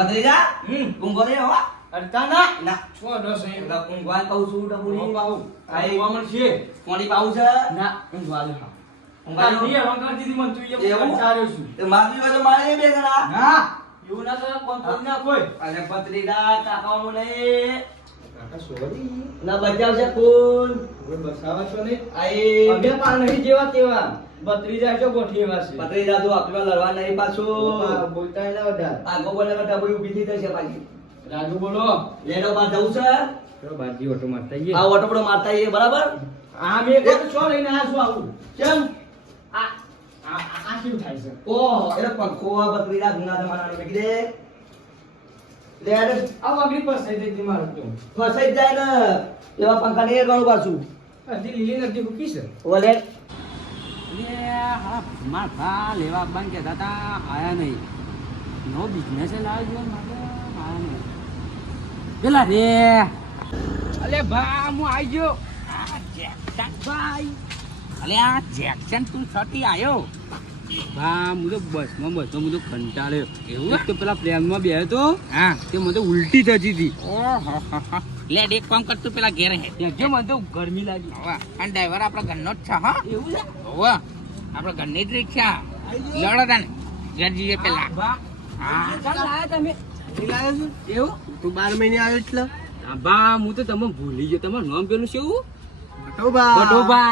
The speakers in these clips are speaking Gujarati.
ભત્રીજા ઊંઘો ને હો અડતા ના ના શું દોસ એ ઊંઘવા કહું છું ડબુડી પાઉં આઈ ઊંઘવા છે કોની પાઉં છે ના ઊંઘવા દે ઊંઘવા તારી હવા દીધી મન તું એવું? કંટાળ્યો છું તે મારી હોય તો મારે બે જણા ના એવું ના કરે કોણ કોણ ના કોઈ અને ભત્રીજા કાકા મને કાકા સોરી ના બચાવશે કોણ કોઈ બસાવા છો ને આઈ અમે પાણી જેવા કેવા બત્રીજા છો ગોઠી એવા છે ભત્રીજા તો આપણે લડવા નહીં પાછું બોલતા ના વધાર આગો બોલે તો ડબુડી ઊભી થઈ જશે પાછી રાજુ બોલો લેડો બાર જવું છે ચલો બાજી ઓટો મારતા આઈએ આ ઓટોપડો મારતા આવીએ બરાબર આ મે કહું છો લઈને આ શું આવું કેમ આ આ શું થાય છે ઓહો એટલે પંખો ભત્રીજા ગુના જમાનાનો મેકી દે લેડ આ વાગડી પર સહી દે મારો તો ફસાઈ જાય ને એવા પંખા નહીં ગણું પાછું હજી લીલી નથી ફૂકી છે ઓલે માર ભા લેવા બંધ કહેતા હતા આયા નહીં નો બિઝનેસ લાવ્યો આયા નહીં પેલા રે અલે ભા હું આવી ગયો આ જેક્શન ભાઈ અલે આ જેક્શન તું છટી આવ્યો ભા હું તો બસમાં હું તો કંટાળ્યો એવું તો પેલા પ્રેમમાં બેહ્યો તો હા તે મને તો ઉલટી થતી હતી ઓહો લે એક કામ કર તું પેલા ઘેર હે જો મને તો ગરમી લાગી હવે અને ડ્રાઈવર આપણા ઘરનો જ છે હા એવું છે હવે આપણા ઘરની જ રિક્ષા લડો તાને ઘેર જઈએ પેલા હા ચાલ લાયા તમે લાયા છું એવું તું 12 મહિને આવ્યો એટલે બા હું તો તમે ભૂલી ગયો તમારું નામ પેલું છે એવું બટોબા બટોબા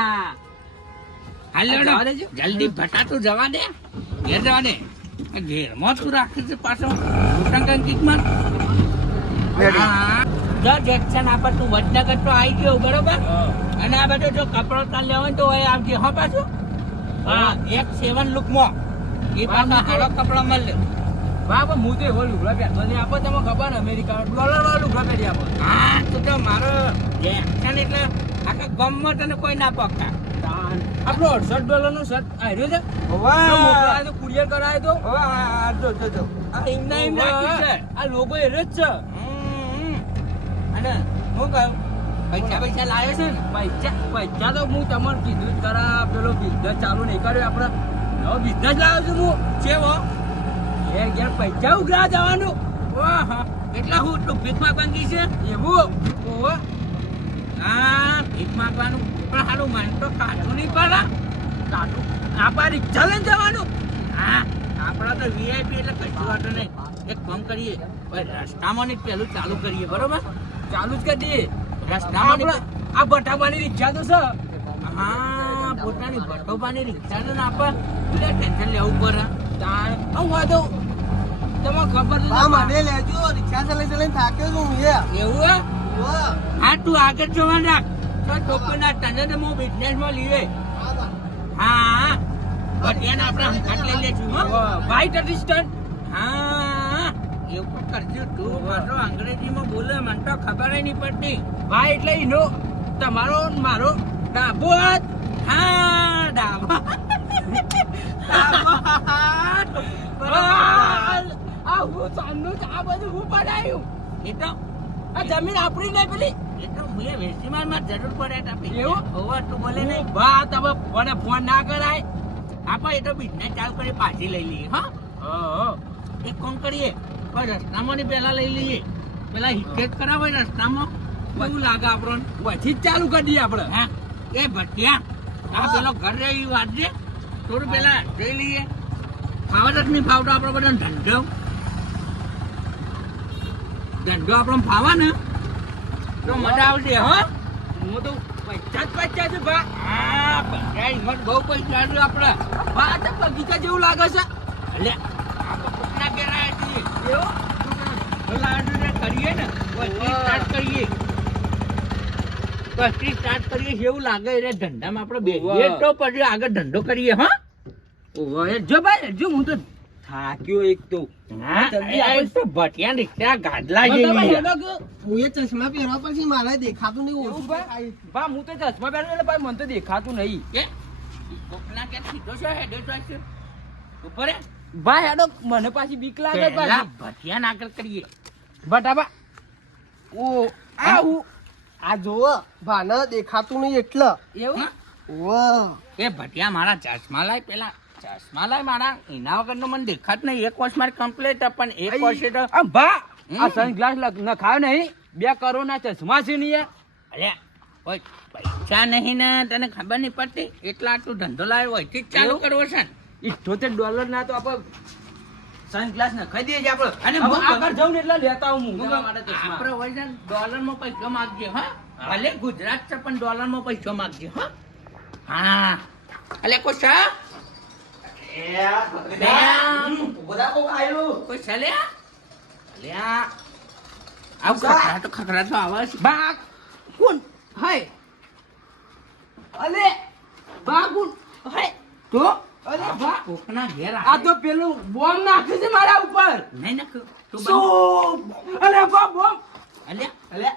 હાલ લડો જલ્દી ભટાતું જવા દે ઘેર જવા દે ઘેરમાં તું રાખી છે પાછો મોટા કિકમાં જો જેક્શન આપણ તું વડનગર તો આવી ગયો બરોબર અને આ બધો જો કપડો તાર લેવો હોય તો એ આવજે હો પાછું હા એક 7 લુકમાં એ પાછો હારો કપડો મળે બાબા હું તો એવો લુગડા પહેરતો નહીં આપો તમે ખબર અમેરિકા ડોલર લુગડા પહેરી આપો હા તો મારો જેક્શન એટલે આખા ગામમાં તને કોઈ ના પકડા આપણો $68 નું શર્ટ આવ્યો છે મોકલાય તો કુરિયર કરાય તો જો આ એમના એમ રાખ્યું છે આ લોગો એ જ છે અને હું કહું પૈસા લાવ્યો છે ને પૈસા તો હું તમને કીધું તારા પેલો બિઝનેસ ચાલુ નહીં કર્યો આપણે નવો બિઝનેસ લાવ્યો છું હું છે હો ઘેર પૈસા ઉઘરા જવાનું ઓહો એટલા હું એટલું ભીખ માંગવાની છે એવું ઓહો હા ભીખ માંગવાનું પણ હારું મન તો કાઢું નહીં પડે કાઢું આપણા રિક્ષા લઈને જવાનું હા આપણા તો વીઆઈપી એટલે કશું વાંધો નહીં એક કામ કરીએ રસ્તામાં પેલું ચાલુ કરીએ બરોબર ચાલુ જ કરી દઈએ રસ્તામાં આ ભટાબાની રિક્ષા તો છે હા પોતાની ભટોબાની રિક્ષા તો ના પર ટેન્શન લેવું પડે હું વાંધો તમને ખબર તો મને લેજો રિક્ષા ચલાઈ થાક્યો છું હું એવું હા તું આગળ જોવા રાખ તો છોકરીના તને તો હું બિઝનેસમાં લીધે હા ભટિયાને આપણે હંકાટ લઈ લેશું વાઇટ અસિસ્ટન્ટ હા એવું કરજો તું મારો અંગ્રેજીમાં બોલે મને તો ખબર નહીં પડતી ભાઈ એટલે એનો તમારો મારો ડાબો હાથ હા ડાબો આ હું સાંજનું આ બધું હું બનાવ્યું એ તો આ જમીન આપણી નહીં પેલી એ તો મેં વેચીમાં જરૂર પડે તાપી એવું ઓવર તું બોલે નહીં બા તમે મને ફોન ના કરાય આપણે એ તો બિઝનેસ ચાલુ કરી પાછી લઈ લઈએ હા એક કોણ કરીએ પણ રસ્તામાં પેલા લઈ લઈએ પેલા હિકેટ કરાવે રસ્તામાં કેવું લાગે આપણને પછી જ ચાલુ કરી દઈએ આપણે હા એ ભટિયા આ પેલો ઘર રહી વાત છે થોડું પેલા જઈ લઈએ ખાવા જ નહીં ફાવતો આપણો બધો ધંધો આપણને ફાવા ને તો મજા આવશે હો હું તો પૈસા છે ભા હા પૈસા હિંમત બહુ પૈસા છે આપણે ભા તો બગીચા જેવું લાગે છે એટલે આપણે કોકના ઘેર આવ્યા છીએ એવું કરીએ ને પછી સ્ટાર્ટ કરીએ એવું લાગે એટલે ધંધામાં આપણે બેસીએ તો પછી આગળ ધંધો કરીએ હા જો ભાઈ જો હું તો થાક્યો એક તો ભટિયા રિક્ષા ગાદલા હું એ ચશ્મા પહેરવા પછી મારે દેખાતું નહીં હું તો ચશ્મા પહેરું એટલે ભાઈ મને તો દેખાતું નહીં કે કોકના કે સીધો છે હેડો છે ઉપર ભાઈ હેડો મને પાછી બીક લાગે પાછી ભટિયા નાકલ કરીએ બટાબા ઓ આ હું આ જોવો ભાને દેખાતું નહીં એટલે એવું વાહ એ ભટિયા મારા ચશ્મા લાય પેલા ચશ્મા લાય મારા એના વગર મને દેખાત નહીં. એક વર્ષ મારે કમ્પ્લીટ પણ એક વર્ષે તો આમ ભા હમ. આ સનગ્લાસ નખાયો નહીં 2 કરોડના ચશ્મા છે ને યાર. અરે કોઈ પૈસા નહીં ને તને ખબર નહીં પડતી એટલા આટલું ધંધો લાવ્યો હોય થી જ ચાલુ કરવો છે ને. $78 ના તો આપણે સનગ્લાસ નખાઈ દઈએ છે આપણે. અને હવે આગળ જાઉં ને એટલે લેતા આવું હું હું તારા માટે ચશ્મા. આપણે હોય છે ને ડોલરમાં પૈસા માગજે હા. ભલે ગુજરાત છે પણ ડોલરમાં પૈસા માગજે હા. હા અલે કોઈ છે બધા કોક આયુ. કોઈ છે લે અલ્યા આવું ખખડા તો આવે છે. બા કોણ હાય અલે બા કોણ હાય તો અલે બા કોકના ઘેર આ તો પેલું બોમ્બ નાખ્યું છે મારા ઉપર. નહીં નાખ્યું તું શું અલે બા બોમ્બ અલ્યા અલે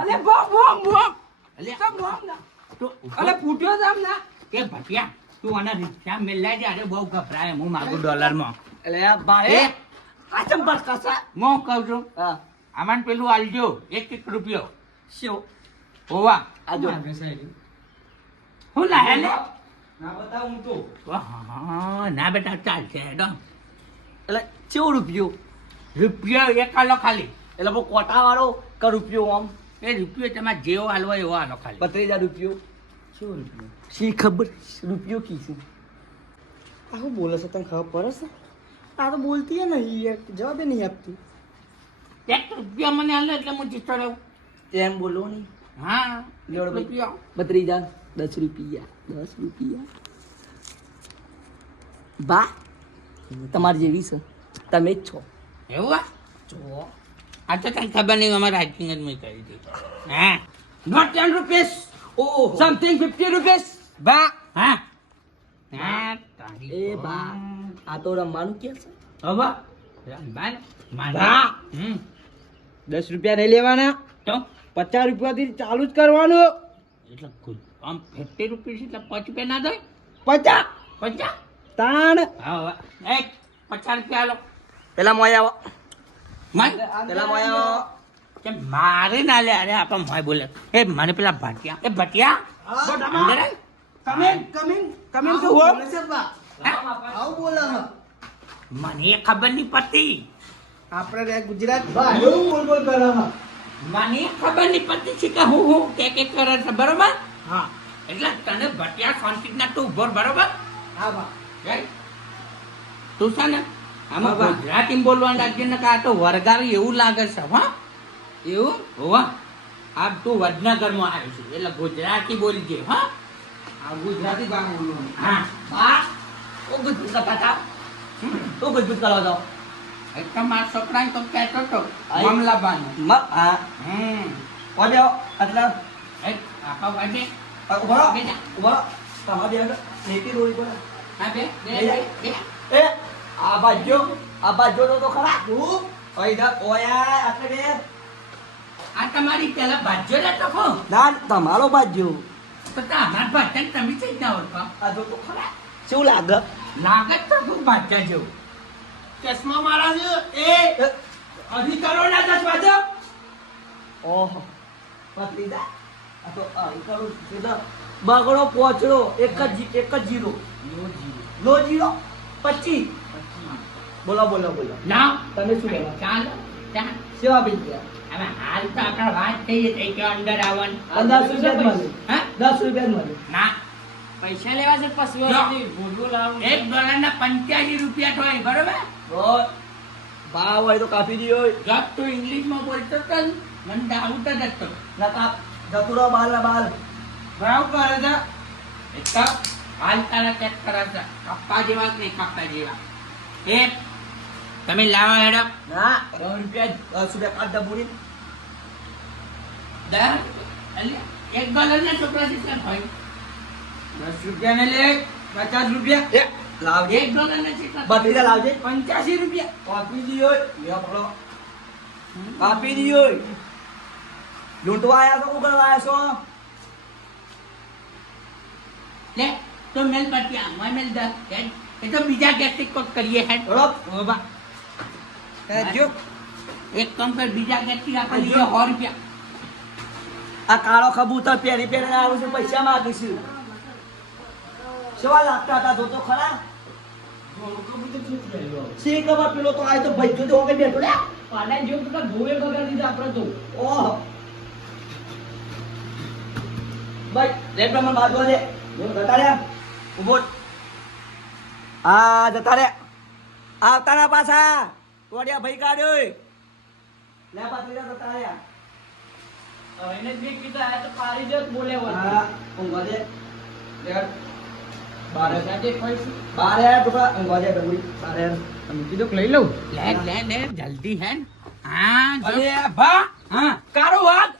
અલે બા બોમ્બ બોમ્બ અલ્યા સબ બોમ્બ ના તું અલે ફૂટ્યો છે આમ ના કે ભટિયા તું આના રિક્ષા મેલાય છે. અરે બહુ ગભરાય હું માગું ડોલરમાં. અલે બા એ આ ચંપા કસા. હું કહું છું હા આમાં પેલું આલજો 1 રૂપિયો. શો હોવા આજો. હું લાયા લે ના બતાવું તો. હા ના બેટા ચાલશે હેડો. એટલે કેવો રૂપિયો? રૂપિયો એક આલો ખાલી. એટલે બહુ કોટા વાળો કે રૂપિયો આમ એ રૂપિયો તમારે જેવો હાલવો એવો હાલો ખાલી. 32,000 રૂપિયો. શું રૂપિયો? શી ખબર રૂપિયો કી છે? આવું બોલે છે તને ખબર પડે છે? આ તો બોલતી હે નહીં યાર, જવાબ એ નહીં આપતી. 1 રૂપિયો મને હાલો એટલે હું જીતો રહું. તેમ બોલો નહીં. હા લેવડો ભાઈ. રૂપિયો 32,000. 10 રૂપિયા. 10 રૂપિયા. બા તમારી જેવી છે. તમે જ છો. એવું આ? આ તો તને ખબર નહીં અમારે રાઇટિંગ જ મેં કરી હતી. હા નોટ 10 રૂપીસ ઓહો. સમથિંગ 50 રૂપીસ બા હા હા એ બા આ તો રમવાનું કે છે. હવે રમવાનું? બા હમ 10 રૂપિયા નહીં લેવાના, તો 50 રૂપિયાથી ચાલુ જ કરવાનું. એટલે આમ 50 રૂપિયા એટલે 5 રૂપિયા ના થાય? 50 50? તાણ હા હવે 50 રૂપિયા હાલો. પેલા મોય આવો. પેલા મોય આવો. કે મારે ના લે. અરે આપા મોય બોલે એ મને પેલા ભાટિયા એ ભટિયા અંદર આય. કમિંગ તો હો આવું બોલે હે. મને એ ખબર નહીં પડતી. આપણે રે ગુજરાત બા એવું બોલ બોલ કરે હા. મને એ ખબર નહીં પડતી છે કે હું કે કરે છે બરોબર. હા એટલે તને ભટિયા શાંતિના તું ઉભો રહો, બરોબર. હા બા રાઈટ? તું છે ને આમાં બાબા. ગુજરાતી બોલવાનું રાખજે ને કે આ તો વરગારી એવું લાગે છે હા. એવું હોવા આ તું વડનગરમાં આવ્યો છે એટલે ગુજરાતી બોલજે હા. આ ગુજરાતી બા બોલવાનું. હા બા ઓ ગુજબુજ કરતા હતા. ઓ ગુજબુજ કરો તો. એક તો મારા છોકરાને તો કહેતો હતો આઈ. મામલાબાનો. હા ઓડે એટલે એક આપા વાડે ઉભા બેજા. ઉભા તમાર બે નેટી રોઈ પર. હા બે બે બે એ આ બાજુ તો ખરા. હું ઓઈધા ઓયા આટલે બે. આ તમારી પેલા ભાજ્યો રહેતો ખો ના તમારો બાજુ. તો તમારા ભાજ્યા તમે છે જ ના ઓળખો. આ જો તો ખરા. શું લાગે? લાગે તો ખૂબ ભાજ્યા જેવું. ચશ્મા મારા છે એ અધિકારોના ચશ્મા છે. ઓહો પત્રીદા આ તો કરું સીધા બગડો પોચડો એક જ જીરો લો જીરો 25. બોલો લાવ તમે શું કહેવા? ચાલો ચાલ સેવા બી ગયા. હવે હાલ તો આપણે વાત થઈ છે કે અંદર આવવાનું. 10 રૂપિયા જ મળે. હા 10 રૂપિયા જ મળે. ના પૈસા લેવા છે પછી જો. ભૂલવું લાવું $1 85 રૂપિયા થાય બરોબર. ઓય ભાવ હોય તો કાપી દીયો. જબ તું ઇંગ્લિશમાં બોલતો હતો ને, મને ડાઉટ જ હતો. ના કાપ જતુરો બાલ ભાવ કરે છે એક તો હાલ તારા ચેક કરા છે કપ્પા જેવા કે નહીં કપ્પા જેવા. એ તમે લાવો હેડો ના 10 રૂપિયા કાઢ દબુરી. દર અલ્યા $1 ના છોકરા કેટલા થાય? 10 રૂપિયા ને લે 50 રૂપિયા એ લાવજે. $1 ના કેટલા? બત્રીદા લાવજે. 85 રૂપિયા કાપી દીયો. લ્યો પકડો. કાપી દીયો. લૂંટવા આયા છો ઉગડવા આયા છો? લે તો મેલ પટિયા મોય મેલ દર હેડ. એ તો બીજા ગેસ્ટિક કોક કરીએ હેડ. બરોબર. ઓ બા જો એક કામ કર બીજા ગેસ્ટિક આપણે લઈએ 100 રૂપિયા. આ કાળો કબૂતર પહેરી આવું છે પૈસા માંગીશું. સેવા લાગતા હતા જોતો ખરા. શી ખબર પેલો તો આય તો ભાઈ જો તો કઈ બેઠો લે પાડા જો તો ધોવે બગાડી દીધા આપણે તો. ઓહ ભાઈ રેડ પર મને બાજવા દે બોલ જતા રે ઉભો આ જતા રે આવતા ના પાછા તોડિયા ભાઈ કાઢ્યો લે પાછળ જતા રે એને જ બી કીધા આ તો પાડી જો બોલે હા ઊંઘવા દે રેડ બારે સાથે પૈસા બારે ટુકડા ઊંઘવા દે ડબડી બારે તમે કીધું કે લઈ લઉં. લે જલ્દી હે હા અરે ભા હા કારો વાઘ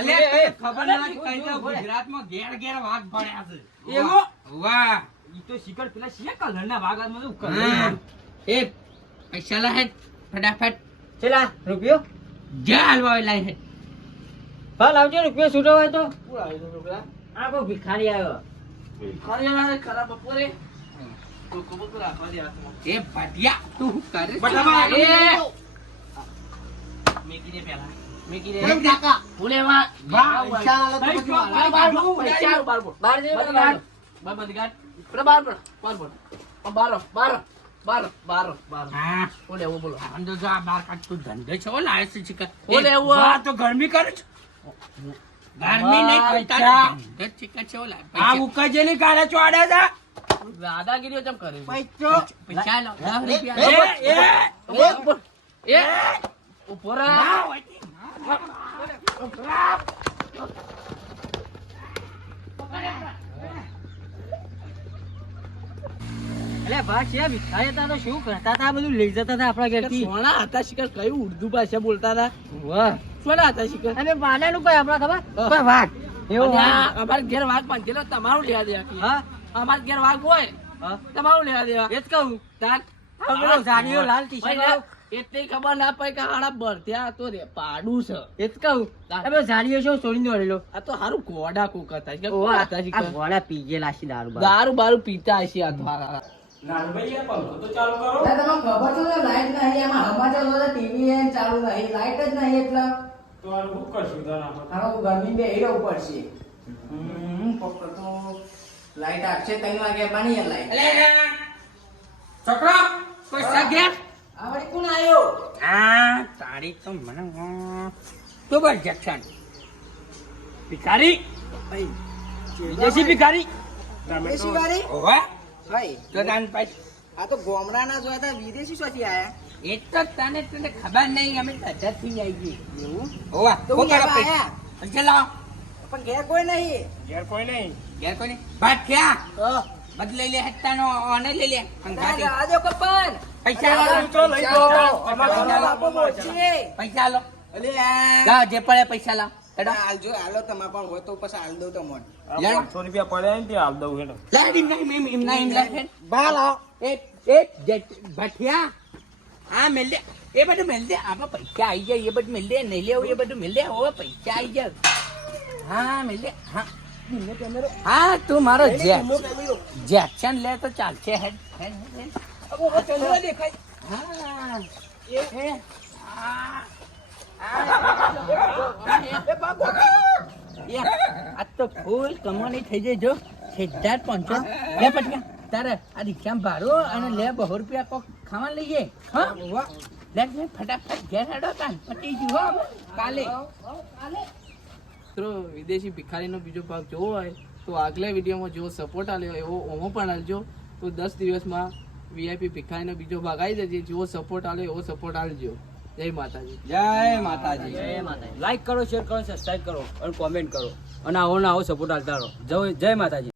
અલે ખબર નથી કઈ તો ગુજરાતમાં ઘેર ઘેર વાઘ ભણ્યા છે એવો વાહ ઈ તો શિખર પેલા શિયા કલરના વાગામાં શું હા. એ પૈસા લા હે ફટાફટ ચલા રૂપિયો જે હલવા લાય હે ભાલ આવજો રૂપિયો છૂટો હોય તો. શું આવી તો પેલા આ કોઈ ભિખારી આવ્યો. ખરેખર ખરાબ બપોરે તો કબૂતર તો રાખવા દે હાથમાં એ ભટિયા તું શું કરે બટાબા, એ મેકી દે પેલા મેકી દે કેમ કાકા બોલે વાહ વાહ પૈસા આલો તો પછી વાળા. બાર બોલ બાર જે બાર બાર. બાર બંધ ગાડ બાર હા બોલે એવું બોલો આમ તો જો આ બાર કાઢ તું ધંધો છો લાવે છે ચિકન બોલે એવું. વાહ તો ગરમી કરે છે ગરમી નહીં કરતા અચ્છા. ધંધો ચિકન છો લાવે આ મુકાજેલી કાળા ચોડે છે દાદાગીરીઓ ચમ કરે. પૈસા લો 10 રૂપિયા એ ઉભો રહે. અલે બા છે ભિખારી હતા તો શું કરતા હતા બધું લઈ જતા હતા આપણા ઘરથી. સોના હતા શિકાર કયું ઉર્દુ ભાષા બોલતા હતા વાહ. સોના હતા શિકાર અને બાનાનું કોઈ આપણા ખબર કોઈ વાત એવું અલ્યા, અમારા ઘેર વાઘ બાંધેલો તમારું લેવા દેવા કે. હા અમારા ઘેર વાઘ હોય હા તમારું લેવા દેવા એ જ કહું. તાર આ પેલો જાડીઓ લાલ ટી-શર્ટ વાળો. એટલી ખબર ના પડી કે હાડા બરત્યા તો રે પાડું છે એ જ કહું. આ પેલો જાડીઓ શું છોડીને દોડેલો. આ તો હારું ગોડા કોક હતા કે ઓહ, કોણ આ હતા શિકાર? ઘોડા પી ગયેલા છે દારૂ બારૂ. દારૂ બારૂ પીતા હશે આ તો હારા. છોકરો કોઈ સગેર આ તારી તો મને સુપર જંક્શન ભિખારી વિદેશી ભિખારી ઓવા તો દાન પાઈ આ તો ગોમડાના જો હતા વિદેશી શોથી આયા એ તો તને ખબર નહીં અમે ધજાથી આવી ગઈ એવું ઓવા તો હું લેવા આયા પૈસા લાવો પણ ઘેર કોઈ નહીં ઘેર કોઈ નહીં ભાત ક્યાં બદલાઈ લે હત્તાનો અને લઈ લે અંગાથી આજો કપન પૈસા લો પૈસા લો જા જે પડે પૈસા લાવ હેડો હાલજો હાલો તમાર પણ હોય તો પછી હાલ દઉં તમને લે લાડી નહીં એમ ના એમ લે એ ભઠિયા આ મેલ દે એ બધું મેલ દે આમાં પૈસા આવી જાય એ બધું મેલ દે નહીં લેવું એ બધું મેલ દે હવે પૈસા આવી જાય હા મેલ દે હા હા તું મારો જેક્શન લે તો ચાલશે હેડ હેડ હેડ હા એ આ તો ફૂલ કમાણી થઈ જાય જો સિદ્ધાર્થ 500 લે પટકા તારે આ રિક્ષામાં ભાડો અને લે 100 રૂપિયા કોક ખાવા લઈ જાય હા લે ફટાફટ ઘેર હેડો કાન પટી ગયું હો કાલે મિત્રો વિદેશી ભિખારીનો બીજો ભાગ જોવો હોય તો આગલા વિડીયોમાં જેવો સપોર્ટ આલ્યો એવો ઓમો પણ આલજો તો 10 દિવસમાં વીઆઈપી ભિખારીનો બીજો ભાગ આવી જશે જેવો સપોર્ટ આલ્યો એવો સપોર્ટ આલજો જય માતાજી જય માતાજી લાઈક કરો શેર કરો સબસ્ક્રાઇબ કરો અને કોમેન્ટ કરો અને આવો ને આવો સપોર્ટ આલતા રહો જય માતાજી